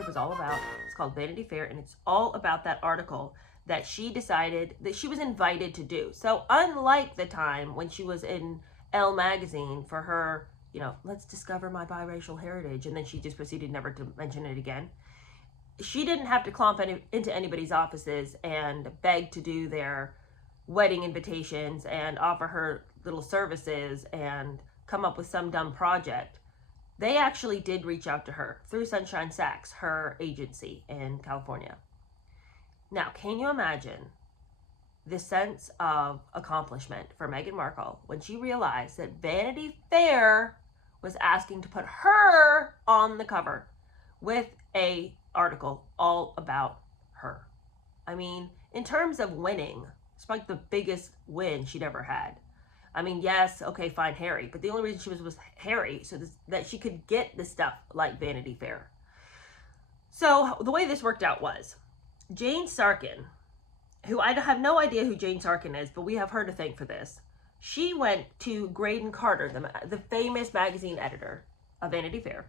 chapter was all about. It's called Vanity Fair, and it's all about that article that she decided that she was invited to do. So unlike the time when she was in Elle magazine for her, let's discover my biracial heritage, and then she just proceeded never to mention it again. She didn't have to clomp into anybody's offices and beg to do their wedding invitations and offer her little services and come up with some dumb project. They actually did reach out to her through Sunshine Sachs, her agency in California. Now, can you imagine the sense of accomplishment for Meghan Markle when she realized that Vanity Fair was asking to put her on the cover with a article all about her? I mean, in terms of winning, it's like the biggest win she'd ever had. I mean, yes, okay, fine, Harry, but the only reason she was Harry so that she could get the stuff like Vanity Fair. So the way this worked out was Jane Sarkin, who I have no idea who Jane Sarkin is, but we have her to thank for this. She went to Graydon Carter, the famous magazine editor of Vanity Fair,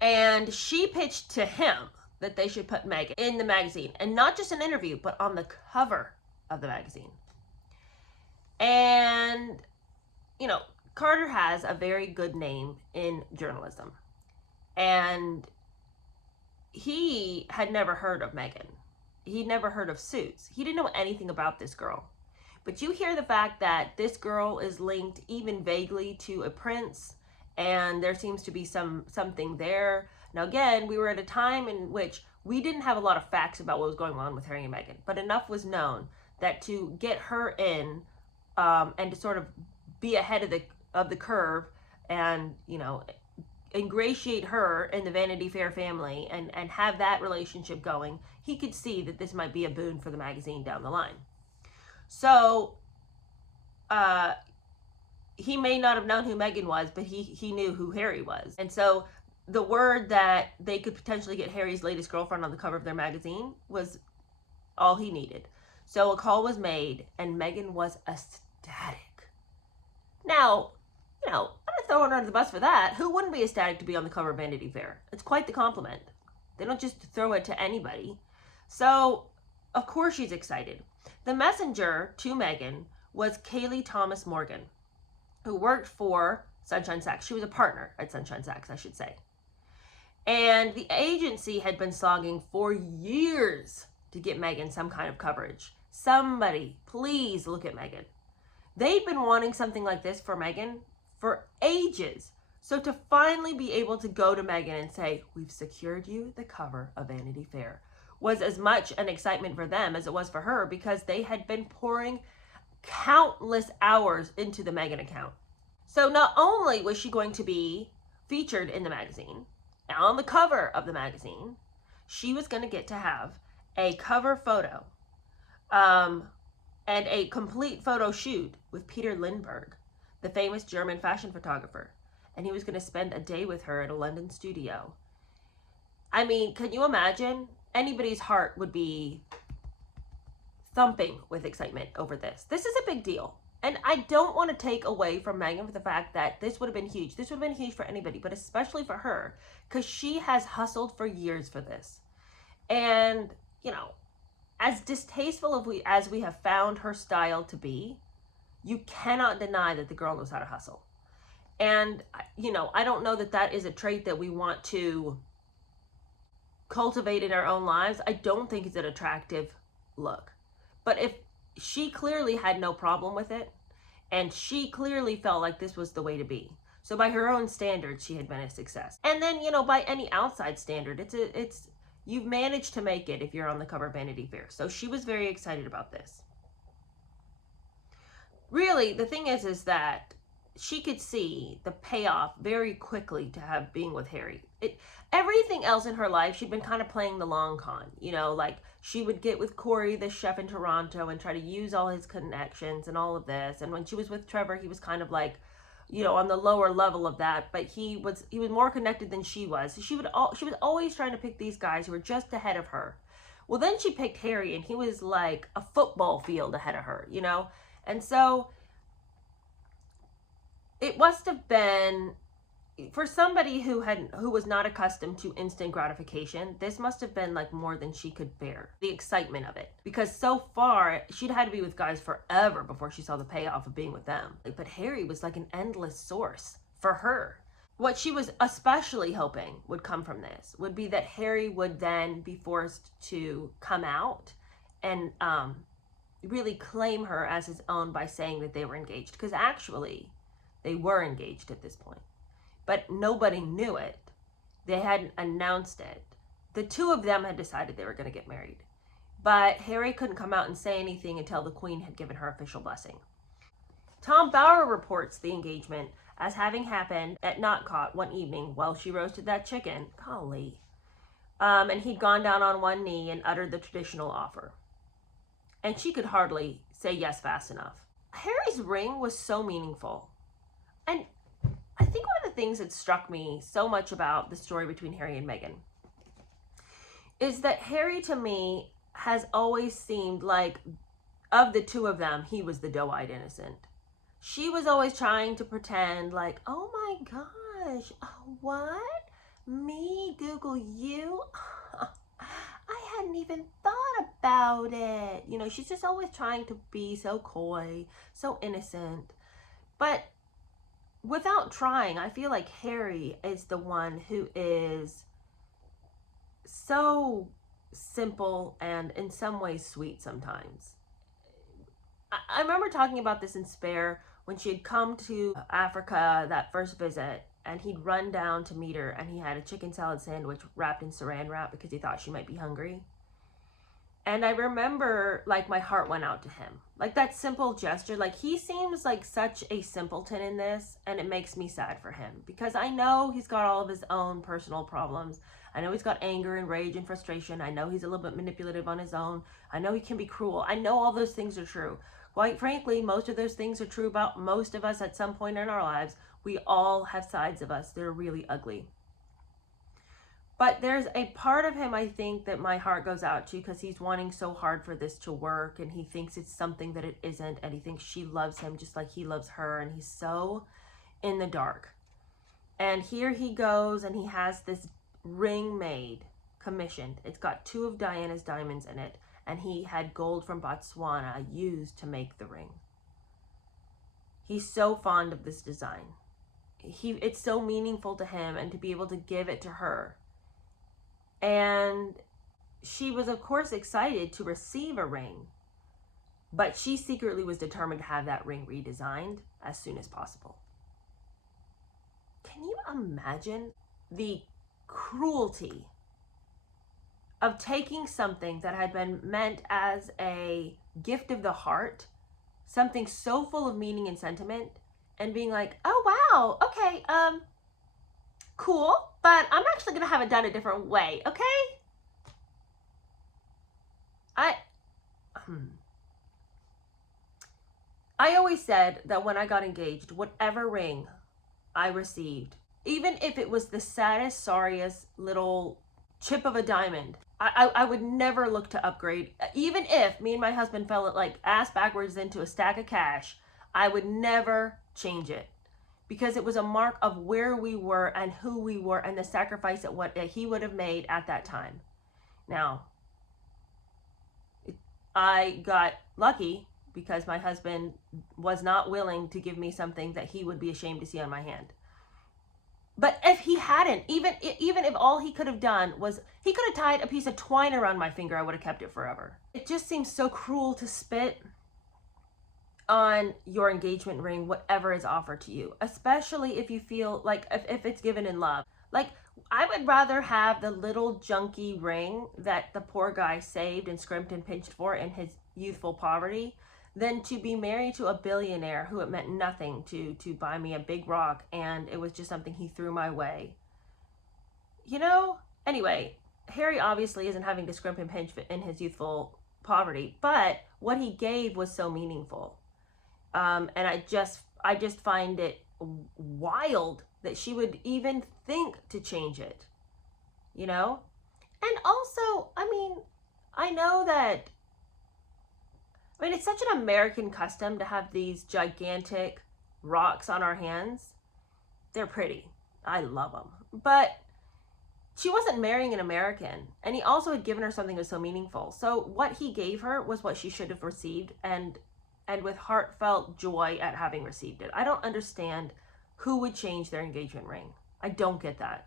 and she pitched to him that they should put Meghan in the magazine, and not just an interview, but on the cover of the magazine. And, Carter has a very good name in journalism. And he had never heard of Meghan. He'd never heard of Suits. He didn't know anything about this girl. But you hear the fact that this girl is linked even vaguely to a prince, and there seems to be something there. Now, again, we were at a time in which we didn't have a lot of facts about what was going on with Harry and Meghan, but enough was known that to get her in and to sort of be ahead of the curve and, ingratiate her in the Vanity Fair family and have that relationship going, he could see that this might be a boon for the magazine down the line. So he may not have known who Meghan was, but he knew who Harry was. And so the word that they could potentially get Harry's latest girlfriend on the cover of their magazine was all he needed. So a call was made, and Meghan was ecstatic. Now, I'm not throwing her under the bus for that. Who wouldn't be ecstatic to be on the cover of Vanity Fair? It's quite the compliment. They don't just throw it to anybody. So, of course she's excited. The messenger to Meghan was Kaylee Thomas Morgan, who worked for Sunshine Sachs. She was a partner at Sunshine Sachs, I should say. And the agency had been slogging for years to get Meghan some kind of coverage. Somebody, please look at Meghan. They'd been wanting something like this for Meghan for ages. So to finally be able to go to Meghan and say, we've secured you the cover of Vanity Fair, was as much an excitement for them as it was for her, because they had been pouring countless hours into the Meghan account. So not only was she going to be featured in the magazine, on the cover of the magazine, she was going to get to have a cover photo and a complete photo shoot with Peter Lindbergh, the famous German fashion photographer. And he was going to spend a day with her at a London studio. I mean, can you imagine? Anybody's heart would be thumping with excitement over this. This is a big deal. And I don't want to take away from Meghan for the fact that this would have been huge. This would have been huge for anybody, but especially for her, because she has hustled for years for this. And, as distasteful as we have found her style to be, you cannot deny that the girl knows how to hustle. And, I don't know that is a trait that we want to cultivate in our own lives. I don't think it's an attractive look. But if she clearly had no problem with it, and she clearly felt like this was the way to be. So by her own standards, she had been a success. And then, by any outside standard, you've managed to make it if you're on the cover of Vanity Fair. So she was very excited about this. Really, the thing is that she could see the payoff very quickly to being with Harry. Everything else in her life, she'd been kind of playing the long con. Like she would get with Corey, the chef in Toronto, and try to use all his connections and all of this. And when she was with Trevor, he was kind of like, on the lower level of that. But he was more connected than she was. So she was always trying to pick these guys who were just ahead of her. Well, then she picked Harry, and he was like a football field ahead of her, And so it must have been, for somebody who was not accustomed to instant gratification, this must have been like more than she could bear, the excitement of it, because so far she'd had to be with guys forever before she saw the payoff of being with them. But Harry was like an endless source for her. What she was especially hoping would come from this would be that Harry would then be forced to come out and really claim her as his own by saying that they were engaged, because actually they were engaged at this point. But nobody knew it. They hadn't announced it. The two of them had decided they were going to get married. But Harry couldn't come out and say anything until the Queen had given her official blessing. Tom Bower reports the engagement as having happened at Knotcott one evening while she roasted that chicken. Golly. And he'd gone down on one knee and uttered the traditional offer. And she could hardly say yes fast enough. Harry's ring was so meaningful. And I think one of the things that struck me so much about the story between Harry and Meghan is that Harry, to me, has always seemed like, of the two of them, he was the doe-eyed innocent. She was always trying to pretend like, oh my gosh, what? Me Google you? I hadn't even thought about it. You know, she's just always trying to be so coy, so innocent. But without trying, I feel like Harry is the one who is so simple and in some ways sweet sometimes. I remember talking about this in Spare when she had come to Africa that first visit, and he'd run down to meet her, and he had a chicken salad sandwich wrapped in saran wrap because he thought she might be hungry. And I remember, like, my heart went out to him. Like, that simple gesture, like, he seems like such a simpleton in this, and it makes me sad for him. Because I know he's got all of his own personal problems. I know he's got anger and rage and frustration. I know he's a little bit manipulative on his own. I know he can be cruel. I know all those things are true. Quite frankly, most of those things are true about most of us at some point in our lives. We all have sides of us that are really ugly. But there's a part of him, I think, that my heart goes out to because he's wanting so hard for this to work, and he thinks it's something that it isn't, and he thinks she loves him just like he loves her, and he's so in the dark. And here he goes, and he has this ring made, commissioned. It's got 2 of Diana's diamonds in it, and he had gold from Botswana used to make the ring. He's so fond of this design. It's so meaningful to him, and to be able to give it to her. And she was, of course, excited to receive a ring, but she secretly was determined to have that ring redesigned as soon as possible. Can you imagine the cruelty of taking something that had been meant as a gift of the heart, something so full of meaning and sentiment, and being like, oh wow, okay, cool, but I'm actually gonna have it done a different way, okay? I always said that when I got engaged, whatever ring I received, even if it was the saddest, sorriest little chip of a diamond, I would never look to upgrade. Even if me and my husband fell like ass backwards into a stack of cash, I would never change it, because it was a mark of where we were and who we were and the sacrifice that what he would have made at that time. Now, I got lucky because my husband was not willing to give me something that he would be ashamed to see on my hand. But if he hadn't, even if all he could have done was, he could have tied a piece of twine around my finger, I would have kept it forever. It just seems so cruel to spit on your engagement ring, whatever is offered to you, especially if you feel like if it's given in love. Like, I would rather have the little junky ring that the poor guy saved and scrimped and pinched for in his youthful poverty than to be married to a billionaire who it meant nothing to buy me a big rock, and it was just something he threw my way. You know? Anyway, Harry obviously isn't having to scrimp and pinch in his youthful poverty, but what he gave was so meaningful. And I just find it wild that she would even think to change it, you know? And also, I mean, it's such an American custom to have these gigantic rocks on our hands. They're pretty. I love him. But she wasn't marrying an American, and he also had given her something that was so meaningful. So what he gave her was what she should have received, and with heartfelt joy at having received it. I don't understand who would change their engagement ring. I don't get that.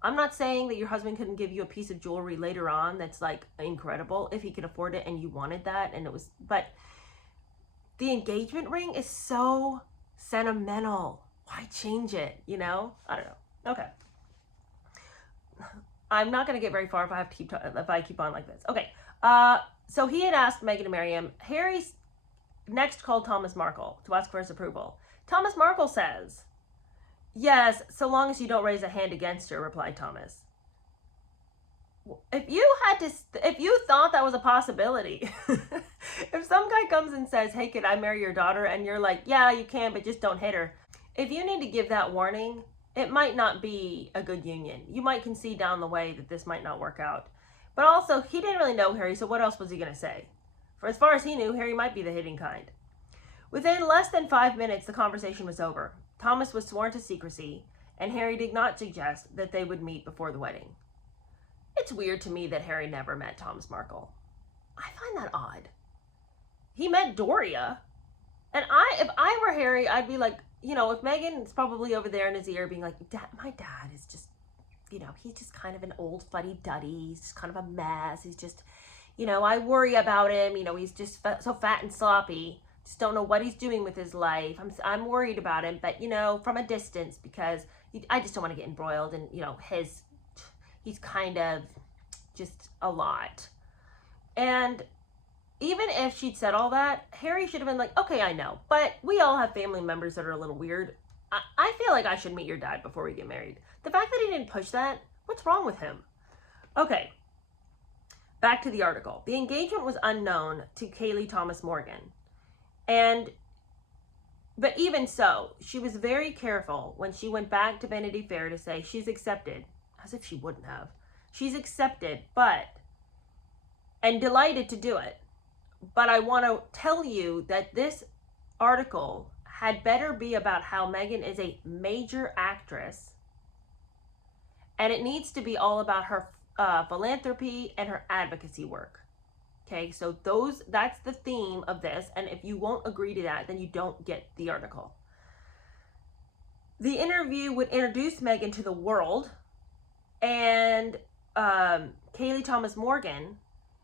I'm not saying that your husband couldn't give you a piece of jewelry later on that's like incredible if he could afford it and you wanted that and it was, but the engagement ring is so sentimental. Why change it? You know? I don't know. Okay. I'm not going to get very far if I keep on like this. Okay. So he had asked Meghan to marry him. Harry next called Thomas Markle to ask for his approval. Thomas Markle says, "Yes, so long as you don't raise a hand against her," replied Thomas. If you thought that was a possibility, if some guy comes and says, "Hey, could I marry your daughter?" and you're like, "Yeah, you can, but just don't hit her." If you need to give that warning, it might not be a good union. You might concede down the way that this might not work out. But also, he didn't really know Harry, so what else was he going to say? For as far as he knew, Harry might be the hitting kind. Within less than 5 minutes, the conversation was over. Thomas was sworn to secrecy, and Harry did not suggest that they would meet before the wedding. It's weird to me that Harry never met Thomas Markle. I find that odd. He met Doria, and if I were Harry, I'd be like, you know, if Meghan's probably over there in his ear being like, my dad is just, you know, he's just kind of an old fuddy-duddy. He's just kind of a mess. He's just, you know, I worry about him. You know, he's just so fat and sloppy. Just don't know what he's doing with his life. I'm worried about him, but, you know, from a distance, because I just don't want to get embroiled. And, you know, he's kind of just a lot. And even if she'd said all that, Harry should have been like, okay, I know, but we all have family members that are a little weird. I feel like I should meet your dad before we get married. The fact that he didn't push that, what's wrong with him? Okay, back to the article. The engagement was unknown to Kayleigh Thomas Morgan. But even so, she was very careful when she went back to Vanity Fair to say she's accepted, as if she wouldn't have. She's accepted, and delighted to do it. But I want to tell you that this article had better be about how Meghan is a major actress, and it needs to be all about her philanthropy and her advocacy work. Okay, so that's the theme of this, and if you won't agree to that, then you don't get the article. The interview would introduce Meghan to the world, and Kayleigh Thomas Morgan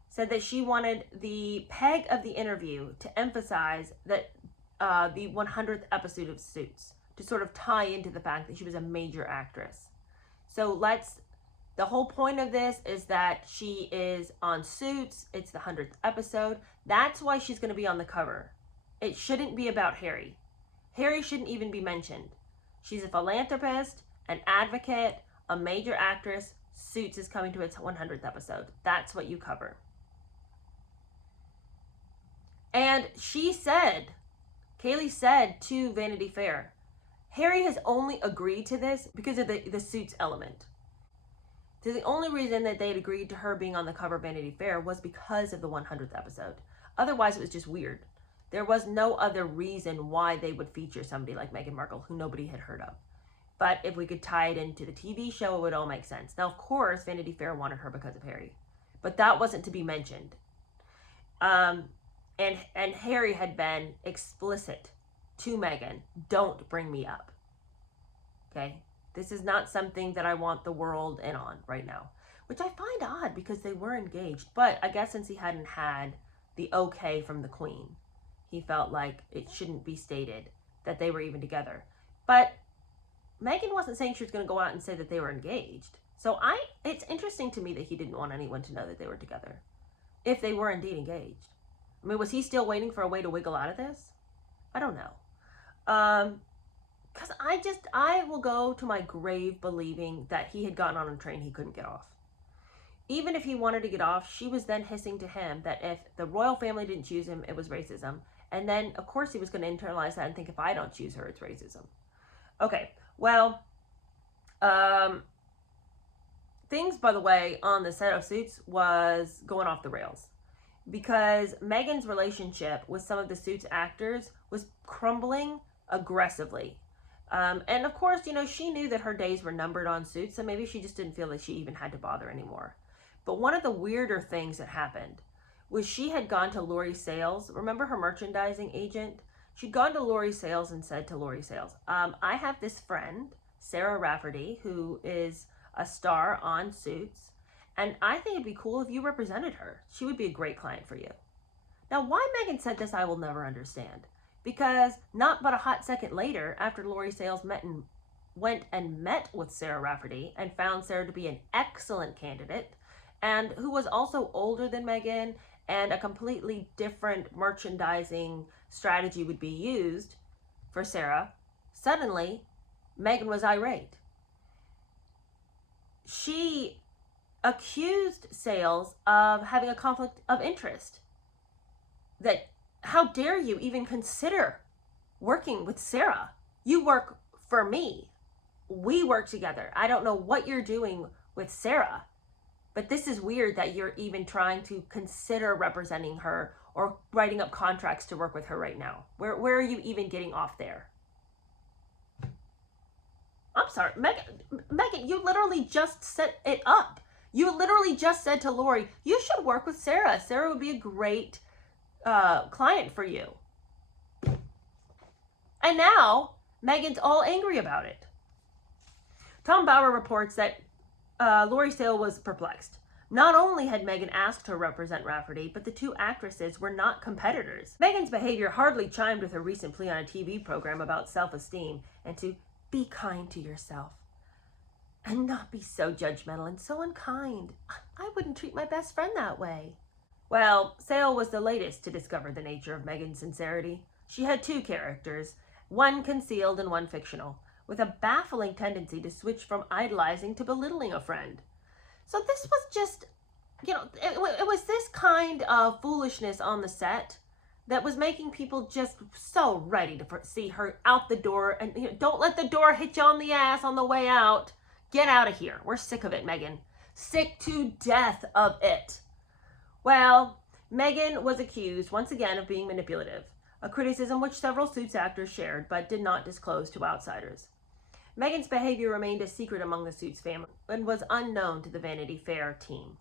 said that she wanted the peg of the interview to emphasize that the 100th episode of Suits, to sort of tie into the fact that she was a major actress. So the whole point of this is that she is on Suits. It's the 100th episode. That's why she's going to be on the cover. It shouldn't be about Harry. Harry shouldn't even be mentioned. She's a philanthropist, an advocate, a major actress. Suits is coming to its 100th episode. That's what you cover. And Kayleigh said to Vanity Fair, Harry has only agreed to this because of the Suits element. So the only reason that they'd agreed to her being on the cover of Vanity Fair was because of the 100th episode. Otherwise, it was just weird. There was no other reason why they would feature somebody like Meghan Markle, who nobody had heard of. But if we could tie it into the TV show, it would all make sense. Now, of course, Vanity Fair wanted her because of Harry. But that wasn't to be mentioned. And Harry had been explicit to Meghan, don't bring me up. Okay? This is not something that I want the world in on right now. Which I find odd because they were engaged. But I guess since he hadn't had the okay from the Queen, he felt like it shouldn't be stated that they were even together. But Meghan wasn't saying she was going to go out and say that they were engaged. So it's interesting to me that he didn't want anyone to know that they were together, if they were indeed engaged. I mean, was he still waiting for a way to wiggle out of this? I don't know. Because I will go to my grave believing that he had gotten on a train he couldn't get off. Even if he wanted to get off, she was then hissing to him that if the royal family didn't choose him, it was racism. And then, of course, he was going to internalize that and think, if I don't choose her, it's racism. Okay, well, things, by the way, on the set of Suits was going off the rails. Because Meghan's relationship with some of the Suits actors was crumbling aggressively. And of course, she knew that her days were numbered on Suits, so maybe she just didn't feel like she even had to bother anymore. But one of the weirder things that happened was she had gone to Lori Sales. Remember her merchandising agent? She'd gone to Lori Sales and said to Lori Sales, I have this friend, Sarah Rafferty, who is a star on Suits, and I think it'd be cool if you represented her. She would be a great client for you. Now, why Meghan said this, I will never understand. Because not but a hot second later, after Lori Sales went and met with Sarah Rafferty and found Sarah to be an excellent candidate, and who was also older than Meghan, and a completely different merchandising strategy would be used for Sarah, suddenly Meghan was irate. She accused Sales of having a conflict of interest. That how dare you even consider working with Sarah? You work for me. We work together. I don't know what you're doing with Sarah, but this is weird that you're even trying to consider representing her or writing up contracts to work with her right now. Where are you even getting off there? I'm sorry, Meghan, you literally just set it up. You literally just said to Lori, you should work with Sarah. Sarah would be a great client for you. And now Meghan's all angry about it. Tom Bauer reports that Lori Sale was perplexed. Not only had Meghan asked her to represent Rafferty, but the two actresses were not competitors. Meghan's behavior hardly chimed with her recent plea on a TV program about self-esteem and to be kind to yourself and not be so judgmental and so unkind. I wouldn't treat my best friend that way. Well, Sale was the latest to discover the nature of Meghan's sincerity. She had two characters, one concealed and one fictional, with a baffling tendency to switch from idolizing to belittling a friend. So this was just, it was this kind of foolishness on the set that was making people just so ready to see her out the door. And don't let the door hit you on the ass on the way out. Get out of here. We're sick of it, Meghan. Sick to death of it. Well, Meghan was accused once again of being manipulative, a criticism which several Suits actors shared but did not disclose to outsiders. Meghan's behavior remained a secret among the Suits family and was unknown to the Vanity Fair team.